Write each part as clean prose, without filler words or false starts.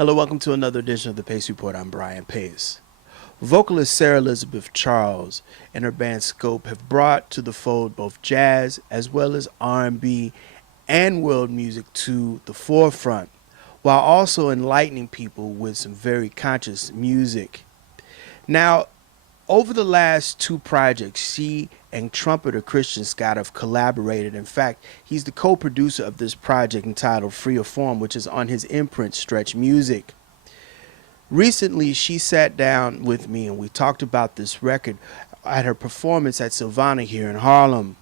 Hello, welcome to another edition of the Pace Report. I'm Brian Pace. Vocalist Sarah Elizabeth Charles and her band Scope have brought to the fold both jazz as well as R&B and world music to the forefront, while also enlightening people with some very conscious music. Now, over the last two projects, she and trumpeter Christian Scott have collaborated. In fact, he's the co-producer of this project entitled Free of Form, which is on his imprint Stretch Music. Recently, she sat down with me and we talked about this record at her performance at Sylvana here in Harlem.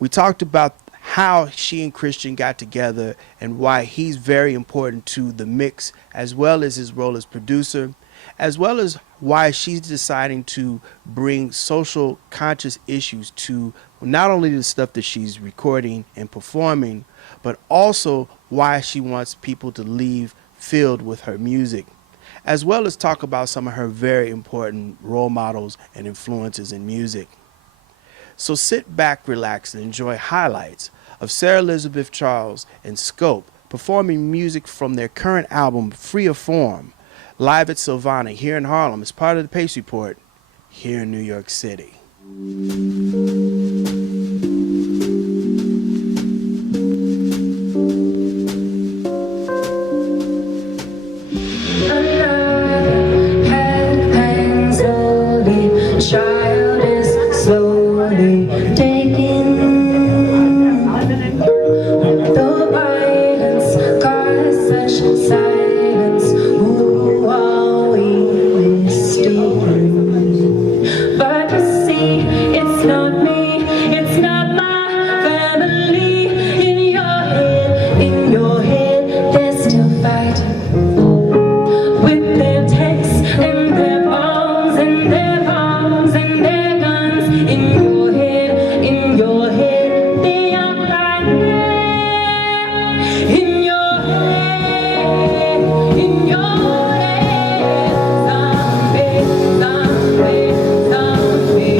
We talked about how she and Christian got together and why he's very important to the mix, as well as his role as producer, as well as why she's deciding to bring social conscious issues to not only the stuff that she's recording and performing, but also why she wants people to leave filled with her music, as well as talk about some of her very important role models and influences in music. So sit back, relax, and enjoy highlights of Sarah Elizabeth Charles and Scope performing music from their current album, Free of Form, live at Sylvana here in Harlem as part of the Pace Report here in New York City. Child is slowly taking the violence, cause such silence. Who are we mistaken? But you see, it's not me, it's not my family. In your head, they're still fighting with their texts and their bombs and their bombs and their guns. In your head, they are crying. In your head, zombie, zombie, zombie.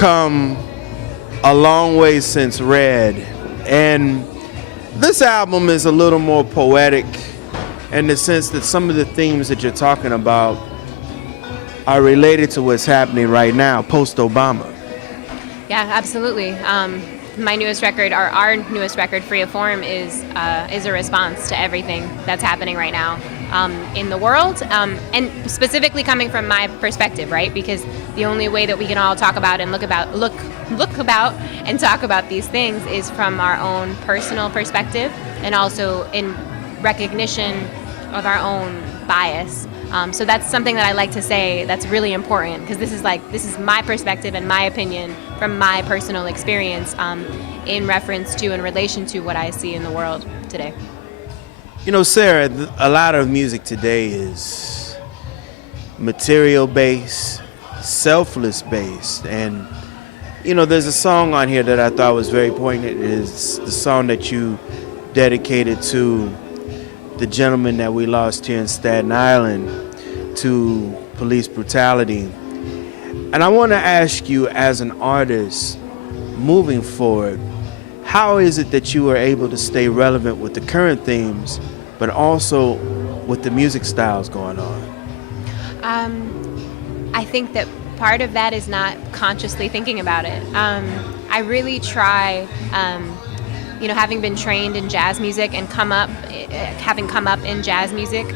come a long way since Red. And this album is a little more poetic in the sense that some of the themes that you're talking about are related to what's happening right now, post-Obama. Yeah, absolutely. My newest record, our newest record, Free of Form, is a response to everything that's happening right now in the world, and specifically coming from my perspective, right? Because the only way that we can all talk about and look about and talk about these things is from our own personal perspective, and also in recognition of our own bias. So that's something that I like to say that's really important, because this is my perspective and my opinion from my personal experience in reference to, in relation to what I see in the world today. You know, Sarah, a lot of music today is material based, selfless based, and you know, there's a song on here that I thought was very poignant. It's the song that you dedicated to the gentleman that we lost here in Staten Island to police brutality. And I want to ask you, as an artist, moving forward, how is it that you are able to stay relevant with the current themes, but also with the music styles going on? I think that part of that is not consciously thinking about it. I really try, having been trained in jazz music and having come up in jazz music.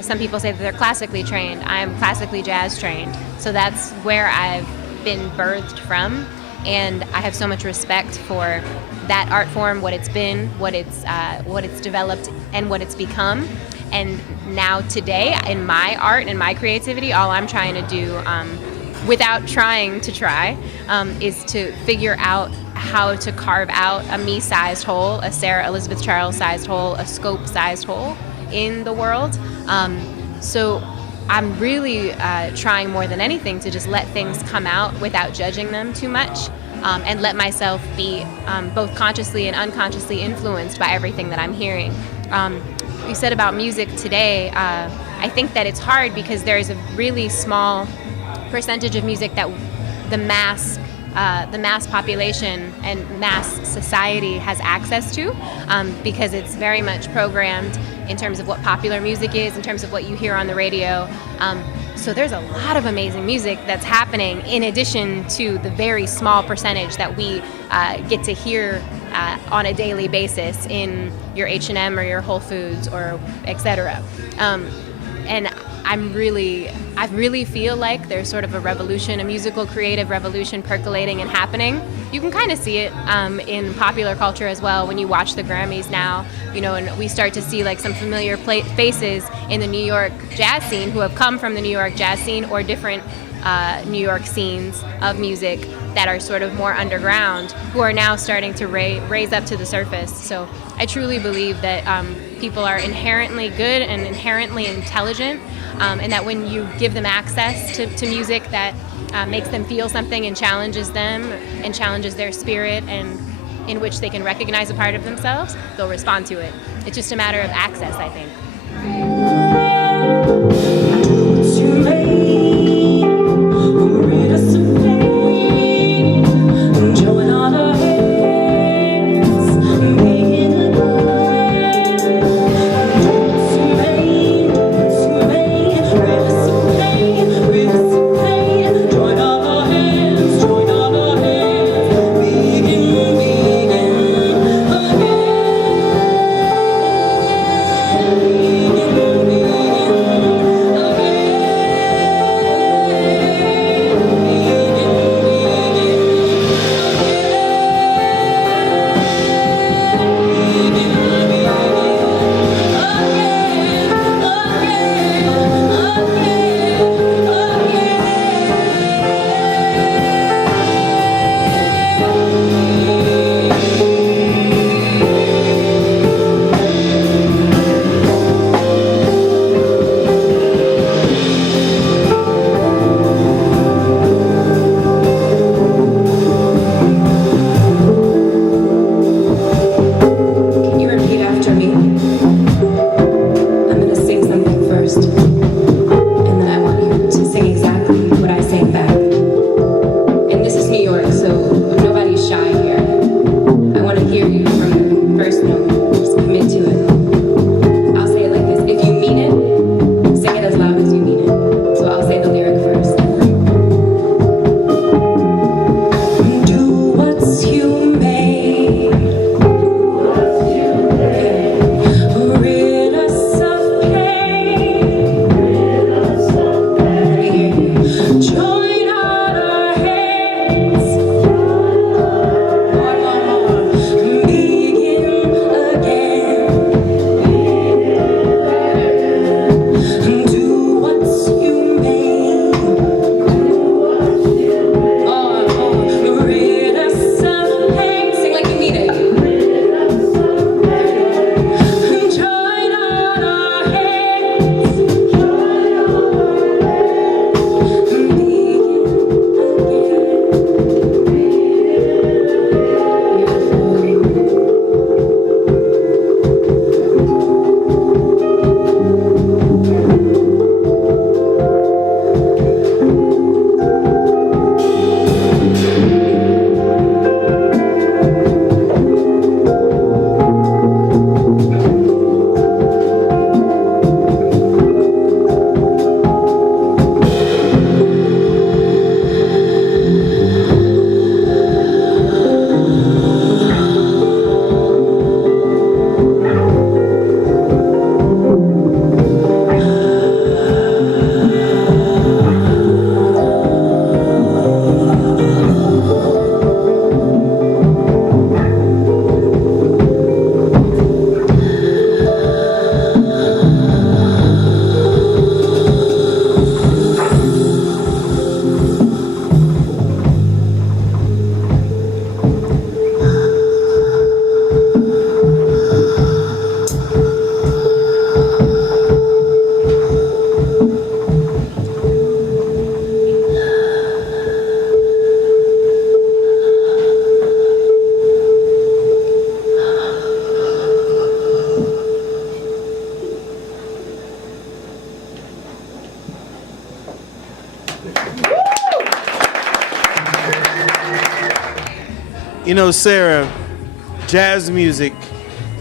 Some people say that they're classically trained. I am classically jazz trained. So that's where I've been birthed from. And I have so much respect for that art form, what it's been, what it's developed, and what it's become. And now today, in my art and my creativity, all I'm trying to do, without trying to try, is to figure out how to carve out a me-sized hole, a Sarah Elizabeth Charles-sized hole, a scope-sized hole in the world. So I'm really trying more than anything to just let things come out without judging them too much, and let myself be both consciously and unconsciously influenced by everything that I'm hearing. You said about music today, I think that it's hard because there's a really small percentage of music that the mass population and mass society has access to, because it's very much programmed in terms of what popular music is, in terms of what you hear on the radio. So there's a lot of amazing music that's happening in addition to the very small percentage that we get to hear on a daily basis in your H&M or your Whole Foods or etc. And I really feel like there's sort of a revolution, a musical creative revolution percolating and happening. You can kind of see it in popular culture as well when you watch the Grammys now, and we start to see like some familiar faces in the New York jazz scene who have come from the New York jazz scene or different New York scenes of music that are sort of more underground, who are now starting to raise up to the surface. So I truly believe that people are inherently good and inherently intelligent, and that when you give them access to music that makes them feel something and challenges them and challenges their spirit and in which they can recognize a part of themselves, they'll respond to it. It's just a matter of access, I think. You know, Sarah, jazz music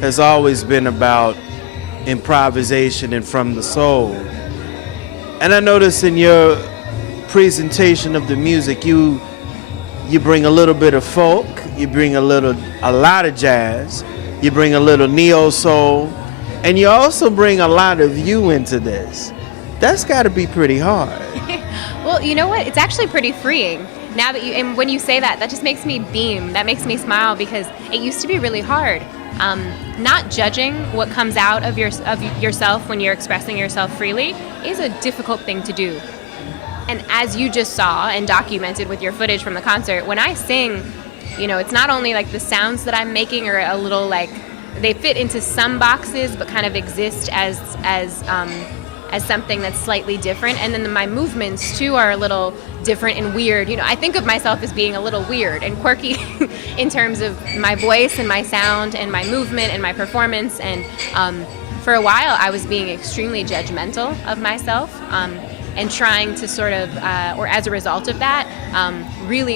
has always been about improvisation and from the soul. And I notice in your presentation of the music, you bring a little bit of folk, you bring a lot of jazz, you bring a little neo soul, and you also bring a lot of you into this. That's got to be pretty hard. Well, you know what? It's actually pretty freeing. Now that and when you say that, that just makes me beam. That makes me smile because it used to be really hard. Not judging what comes out of yourself when you're expressing yourself freely is a difficult thing to do. And as you just saw and documented with your footage from the concert, when I sing, it's not only like the sounds that I'm making are a little like they fit into some boxes, but kind of exist as something that's slightly different. And then my movements too are a little different and weird. I think of myself as being a little weird and quirky in terms of my voice and my sound and my movement and my performance. And for a while, I was being extremely judgmental of myself. And trying to sort of, or as a result of that, really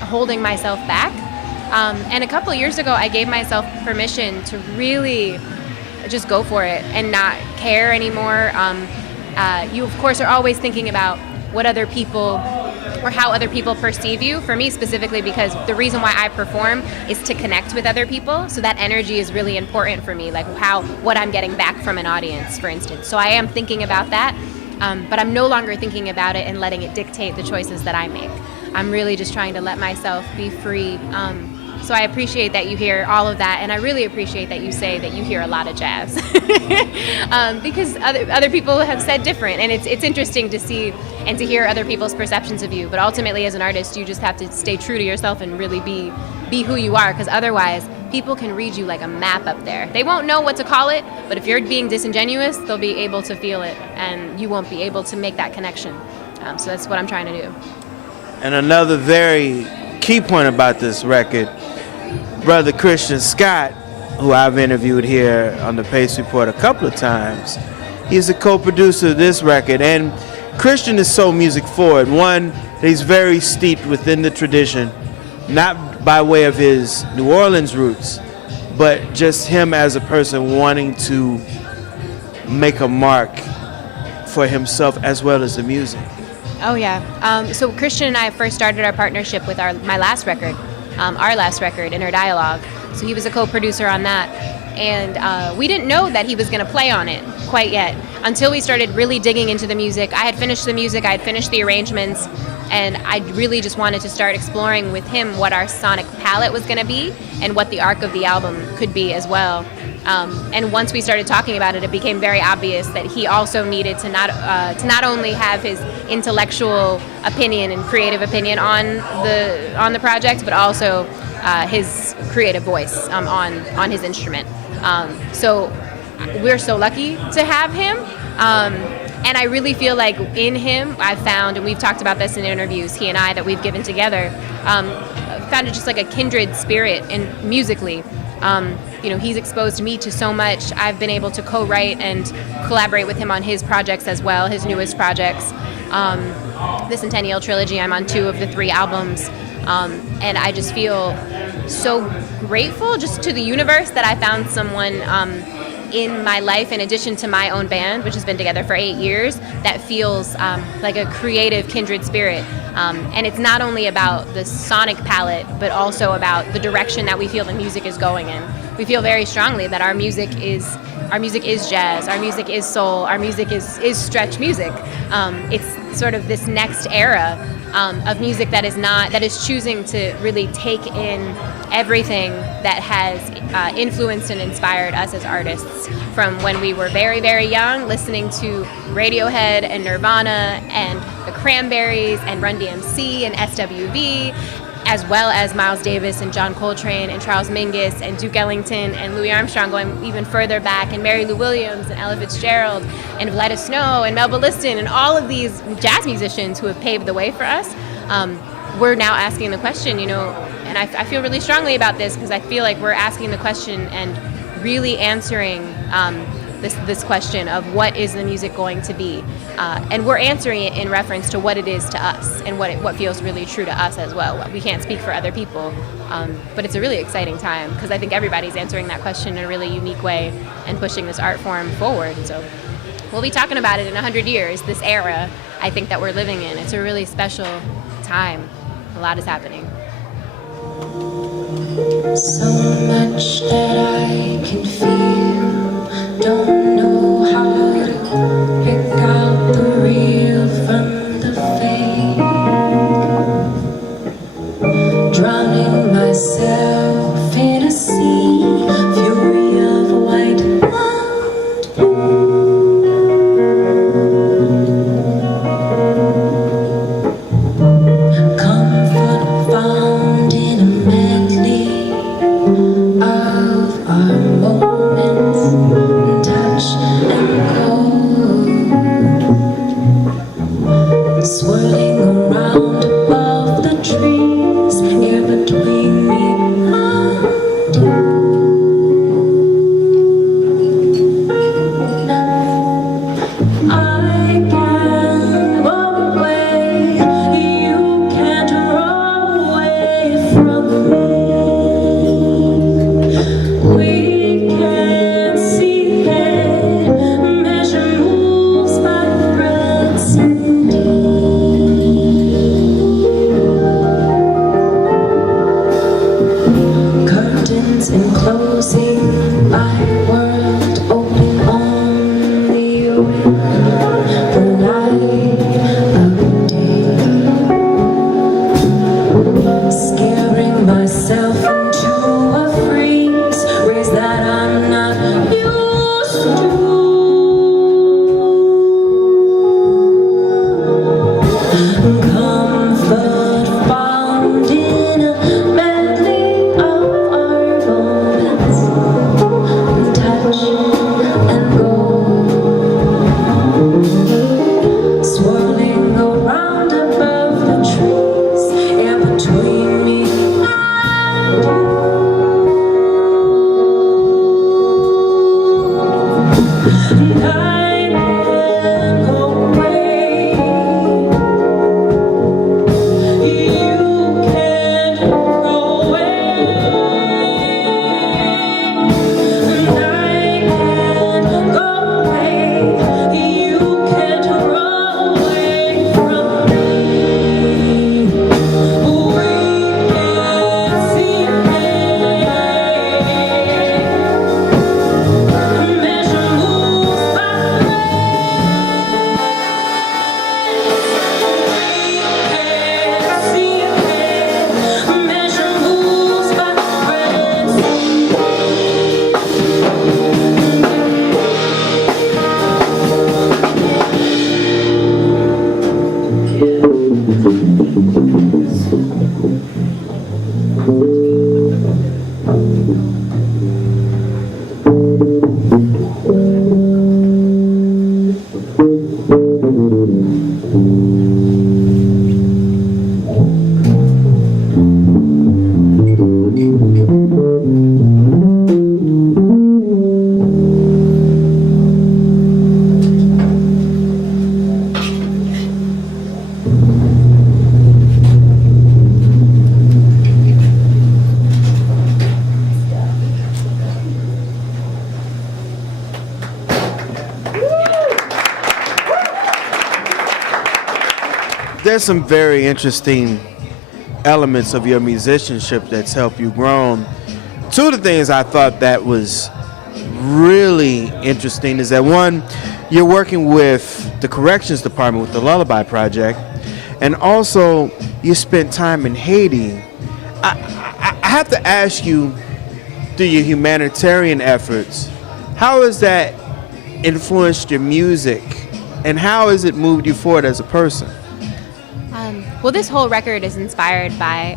holding myself back. And a couple years ago, I gave myself permission to really just go for it and not care anymore. You, of course, are always thinking about what other people or how other people perceive you. For me specifically, because the reason why I perform is to connect with other people. So that energy is really important for me, like what I'm getting back from an audience, for instance. So I am thinking about that. But I'm no longer thinking about it and letting it dictate the choices that I make. I'm really just trying to let myself be free. So I appreciate that you hear all of that, and I really appreciate that you say that you hear a lot of jazz. Because other people have said different, and it's interesting to see and to hear other people's perceptions of you. But ultimately, as an artist, you just have to stay true to yourself and really be who you are, because otherwise, people can read you like a map up there. They won't know what to call it, but if you're being disingenuous, they'll be able to feel it, and you won't be able to make that connection. So that's what I'm trying to do. And another very key point about this record, Brother Christian Scott, who I've interviewed here on the Pace Report a couple of times, he's a co-producer of this record. And Christian is so music forward. One, he's very steeped within the tradition, not by way of his New Orleans roots, but just him as a person wanting to make a mark for himself as well as the music. Oh, yeah. So Christian and I first started our partnership with my last record, Inner Dialogue. So he was a co-producer on that. And we didn't know that he was going to play on it quite yet until we started really digging into the music. I had finished the music, I had finished the arrangements, and I really just wanted to start exploring with him what our sonic palette was going to be and what the arc of the album could be as well. And once we started talking about it, it became very obvious that he also needed to not only have his intellectual opinion and creative opinion on the project, but also his creative voice on his instrument. So we're so lucky to have him. And I really feel like in him, I've found, and we've talked about this in interviews, he and I, that we've given together, found it just like a kindred spirit in musically. He's exposed me to so much. I've been able to co-write and collaborate with him on his projects as well, his newest projects. The Centennial Trilogy, I'm on 2 of the 3 albums. And I just feel so grateful just to the universe that I found someone in my life, in addition to my own band, which has been together for 8 years, that feels like a creative kindred spirit. And it's not only about the sonic palette, but also about the direction that we feel the music is going in. We feel very strongly that our music is jazz, our music is soul, our music is stretch music. It's sort of this next era of music that is choosing to really take in everything that has influenced and inspired us as artists from when we were very, very young, listening to Radiohead and Nirvana and the Cranberries and Run DMC and SWV, as well as Miles Davis and John Coltrane and Charles Mingus and Duke Ellington and Louis Armstrong, going even further back, and Mary Lou Williams and Ella Fitzgerald and Vleda Snow and Melba Liston and all of these jazz musicians who have paved the way for us. We're now asking the question, and I feel really strongly about this because I feel like we're asking the question and really answering this question of what is the music going to be, and we're answering it in reference to what it is to us and what feels really true to us as well. We can't speak for other people, but it's a really exciting time because I think everybody's answering that question in a really unique way and pushing this art form forward. So we'll be talking about it in 100 years, this era I think that we're living in. It's a really special time. A lot is happening. So much that I can feel, don't know how to pick out the real from the fake, drowning myself in a sea, fury of white and blue, comfort found in a medley of our moments, touch and go, swirling around above the trees, air between me and you. I can walk away, you can't run away from me. We can see ahead, measure moves by threads indeed. Curtains enclosing my world, open only with the light of day, scaring myself into a freeze, rays that I'm not used to. Comfort found in a medley of our moments, touch and go, swirling around above the trees, air between me and you. And I can go away, you can't go away, and I can't go away, you can't run away from me. We can see ahead, measure moves by There's some very interesting elements of your musicianship that's helped you grow. Two of the things I thought that was really interesting is that one, you're working with the corrections department with the Lullaby Project, and also you spent time in Haiti. I have to ask you, through your humanitarian efforts, how has that influenced your music, and how has it moved you forward as a person? Well, this whole record is inspired by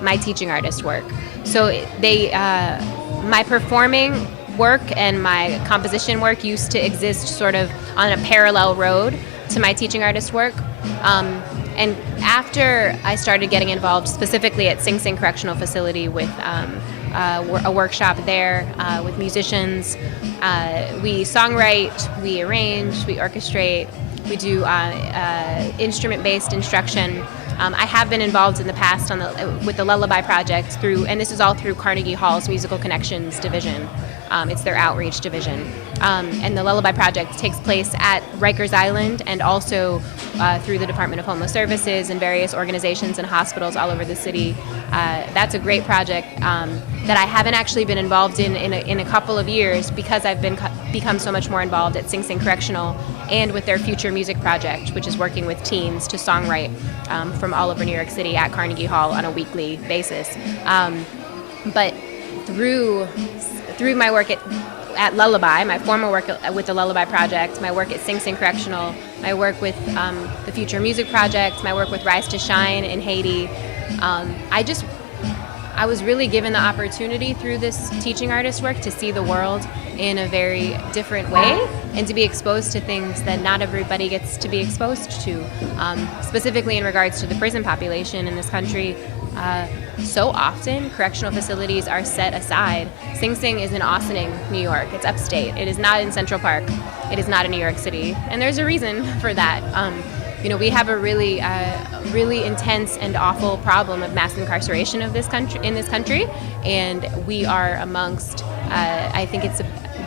my teaching artist work. So my performing work and my composition work used to exist sort of on a parallel road to my teaching artist work. And after I started getting involved specifically at Sing Sing Correctional Facility with a workshop there with musicians, we songwrite, we arrange, we orchestrate, we do instrument-based instruction. I have been involved in the past with the Lullaby Project and this is all through Carnegie Hall's Musical Connections division. It's their outreach division. And the Lullaby Project takes place at Rikers Island and also through the Department of Homeless Services and various organizations and hospitals all over the city. That's a great project that I haven't actually been involved in a couple of years because I've become so much more involved at Sing Sing Correctional and with their Future Music Project, which is working with teens to songwrite from all over New York City at Carnegie Hall on a weekly basis. But through my work at Lullaby, my former work with the Lullaby Project, my work at Sing Sing Correctional, my work with the Future Music Project, my work with Rise to Shine in Haiti, I was really given the opportunity through this teaching artist work to see the world in a very different way and to be exposed to things that not everybody gets to be exposed to, specifically in regards to the prison population in this country. So often, correctional facilities are set aside. Sing Sing is in Ossining, New York. It's upstate. It is not in Central Park. It is not in New York City. And there's a reason for that. We have a really intense and awful problem of mass incarceration in this country, and we are amongst, I think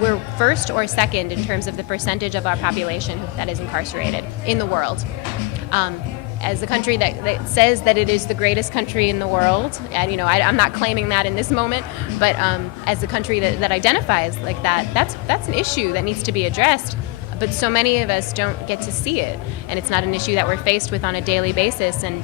we're first or second in terms of the percentage of our population that is incarcerated in the world. As a country that says that it is the greatest country in the world, and I'm not claiming that in this moment, but as a country that identifies like that, that's an issue that needs to be addressed. But so many of us don't get to see it, and it's not an issue that we're faced with on a daily basis. And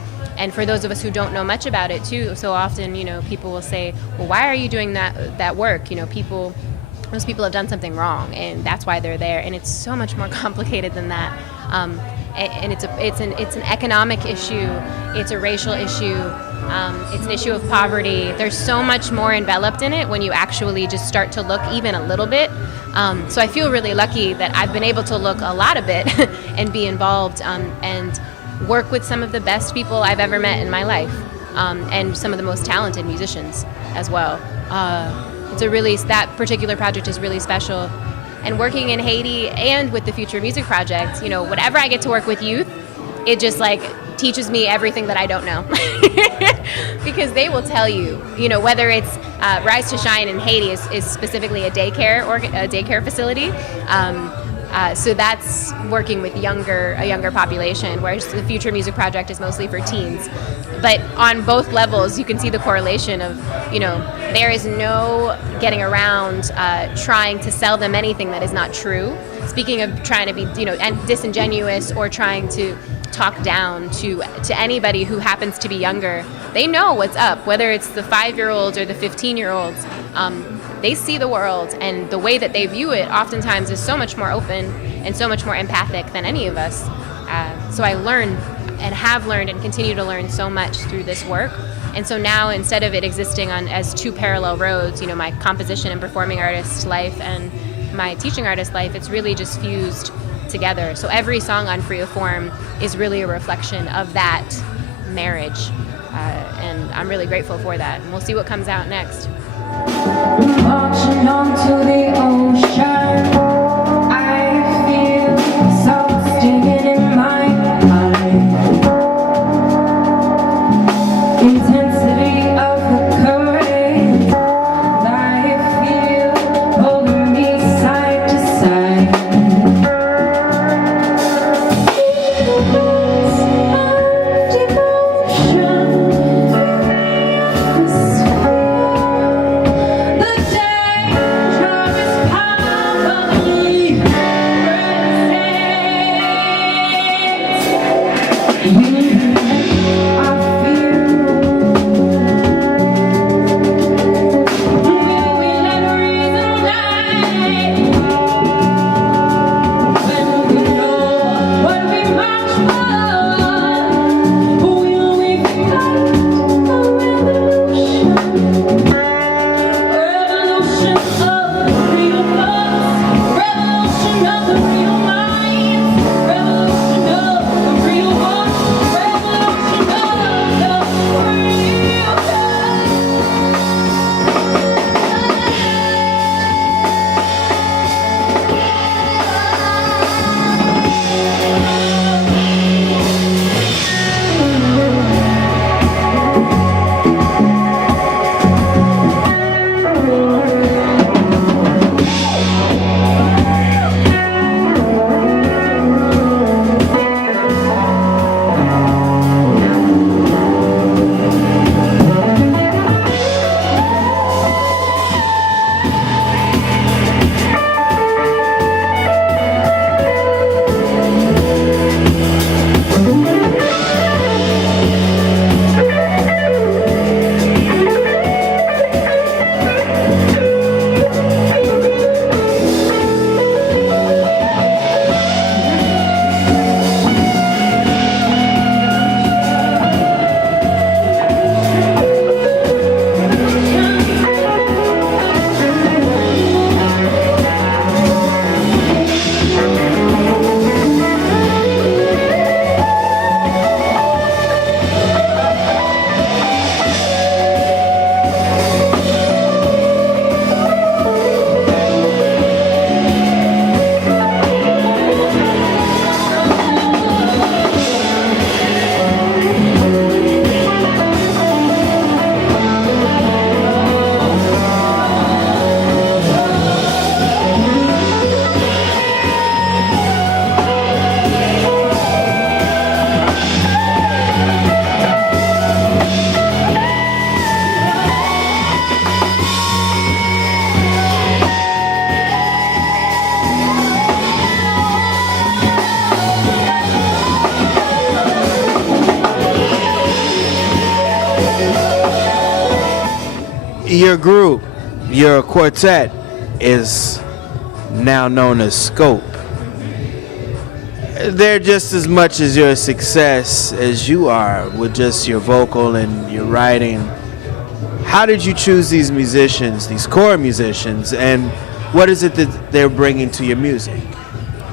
for those of us who don't know much about it too, so often people will say, well, why are you doing that work? Those people have done something wrong, and that's why they're there. And it's so much more complicated than that. And it's an economic issue, it's a racial issue, it's an issue of poverty. There's so much more enveloped in it when you actually just start to look even a little bit. So I feel really lucky that I've been able to look a lot a bit and be involved and work with some of the best people I've ever met in my life, and some of the most talented musicians as well. That particular project is really special. And working in Haiti and with the Future Music Project, whenever I get to work with youth, it just teaches me everything that I don't know. Because they will tell you, whether it's Rise to Shine in Haiti is specifically a daycare facility. So that's working with a younger population, whereas the Future Music Project is mostly for teens. But on both levels, you can see the correlation of, there is no getting around trying to sell them anything that is not true. Speaking of trying to be, disingenuous or trying to talk down to anybody who happens to be younger, they know what's up, whether it's the 5-year-olds or the 15-year-olds. They see the world, and the way that they view it oftentimes is so much more open and so much more empathic than any of us. So I learned and have learned and continue to learn so much through this work. And so now, instead of it existing as two parallel roads, my composition and performing artist life and my teaching artist life, it's really just fused together. So every song on Free of Form is really a reflection of that marriage. And I'm really grateful for that. And we'll see what comes out next. Marching on to the ocean, I feel salt stinging in my eyes. Intensity of the current, I feel holding me side to side. The dangerous power. Your group, your quartet, is now known as Scope. They're just as much as your success as you are with just your vocal and your writing. How did you choose these musicians, these core musicians, and what is it that they're bringing to your music?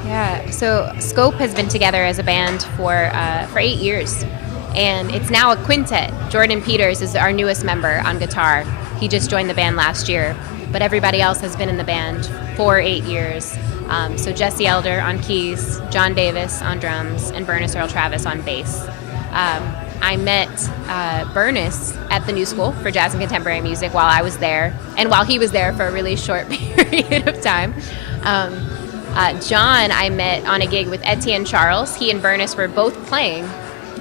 Yeah, so Scope has been together as a band for 8 years, and it's now a quintet. Jordan Peters is our newest member on guitar. He just joined the band last year, but everybody else has been in the band for 8 years. So Jesse Elder on keys, John Davis on drums, and Bernice Earl Travis on bass. I met Bernice at the New School for Jazz and Contemporary Music while I was there, and while he was there for a really short period of time. John I met on a gig with Etienne Charles. He and Bernice were both playing,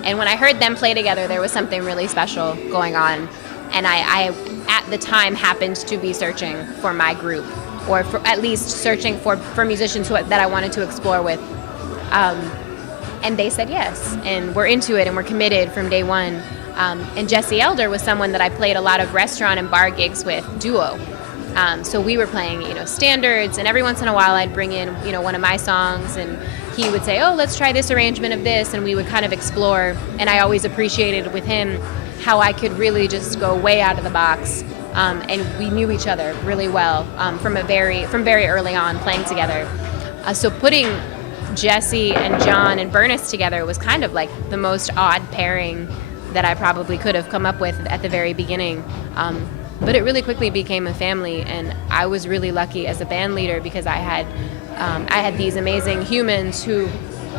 and when I heard them play together, there was something really special going on. And I at the time, happened to be searching for my group, or for, at least searching for musicians that I wanted to explore with. And they said yes, and we're into it, and we're committed from day one. And Jesse Elder was someone that I played a lot of restaurant and bar gigs with, duo. So we were playing, standards, and every once in a while I'd bring in, one of my songs, and he would say, oh, let's try this arrangement of this, and we would kind of explore. And I always appreciated with him how I could really just go way out of the box. And we knew each other really well from very early on playing together. So putting Jesse and John and Bernice together was kind of like the most odd pairing that I probably could have come up with at the very beginning. But it really quickly became a family, and I was really lucky as a band leader because I had these amazing humans who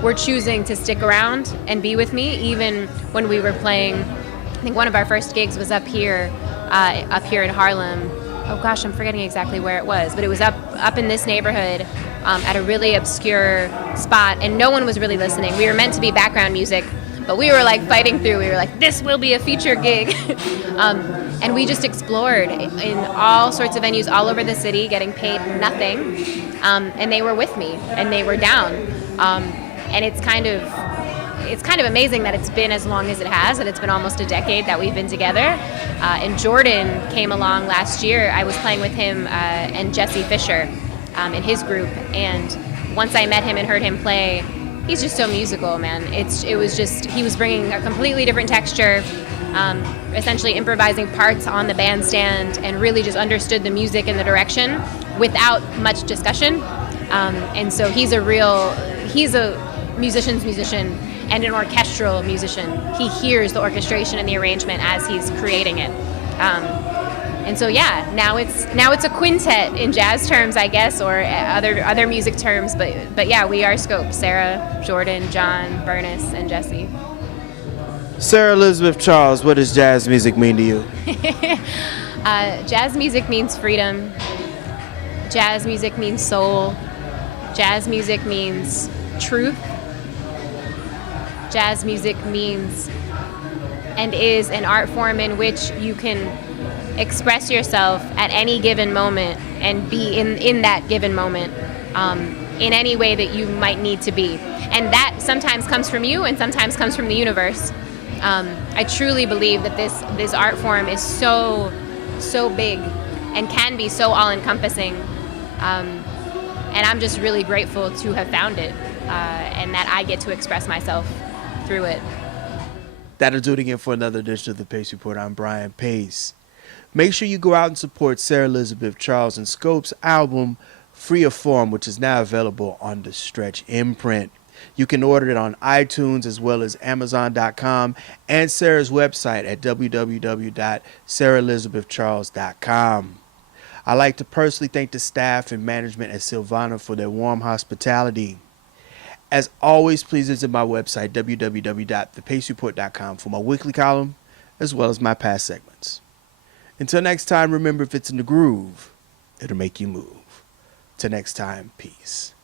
were choosing to stick around and be with me even when we were playing. I think one of our first gigs was up here in Harlem. Oh gosh, I'm forgetting exactly where it was, but it was up in this neighborhood at a really obscure spot, and no one was really listening. We were meant to be background music, but we were like fighting through. We were like, this will be a feature gig. And we just explored in all sorts of venues all over the city, getting paid nothing. And they were with me, and they were down. And it's kind of amazing that it's been as long as it has, that it's been almost a decade that we've been together. And Jordan came along last year. I was playing with him and Jesse Fisher in his group. And once I met him and heard him play, he's just so musical, man. He was bringing a completely different texture, essentially improvising parts on the bandstand, and really just understood the music and the direction without much discussion. And so he's a musician's musician and an orchestral musician. He hears the orchestration and the arrangement as he's creating it. And so yeah, now it's a quintet in jazz terms, I guess, or other music terms. But yeah, we are Scope: Sarah, Jordan, John, Bernice, and Jesse. Sarah Elizabeth Charles, what does jazz music mean to you? Jazz music means freedom. Jazz music means soul. Jazz music means truth. Jazz music means and is an art form in which you can express yourself at any given moment and be in that given moment in any way that you might need to be. And that sometimes comes from you and sometimes comes from the universe. I truly believe that this art form is so big and can be so all-encompassing. And I'm just really grateful to have found it and that I get to express myself through it. That'll do it again for another edition of the Pace Report. I'm Brian Pace. Make sure you go out and support Sarah Elizabeth Charles and Scope's album, Free of Form, which is now available on the Stretch imprint. You can order it on iTunes as well as Amazon.com and Sarah's website at www.sarahelizabethcharles.com. I'd like to personally thank the staff and management at Silvana for their warm hospitality. As always, please visit my website, www.thepacereport.com, for my weekly column as well as my past segments. Until next time, remember, if it's in the groove, it'll make you move. Till next time, peace.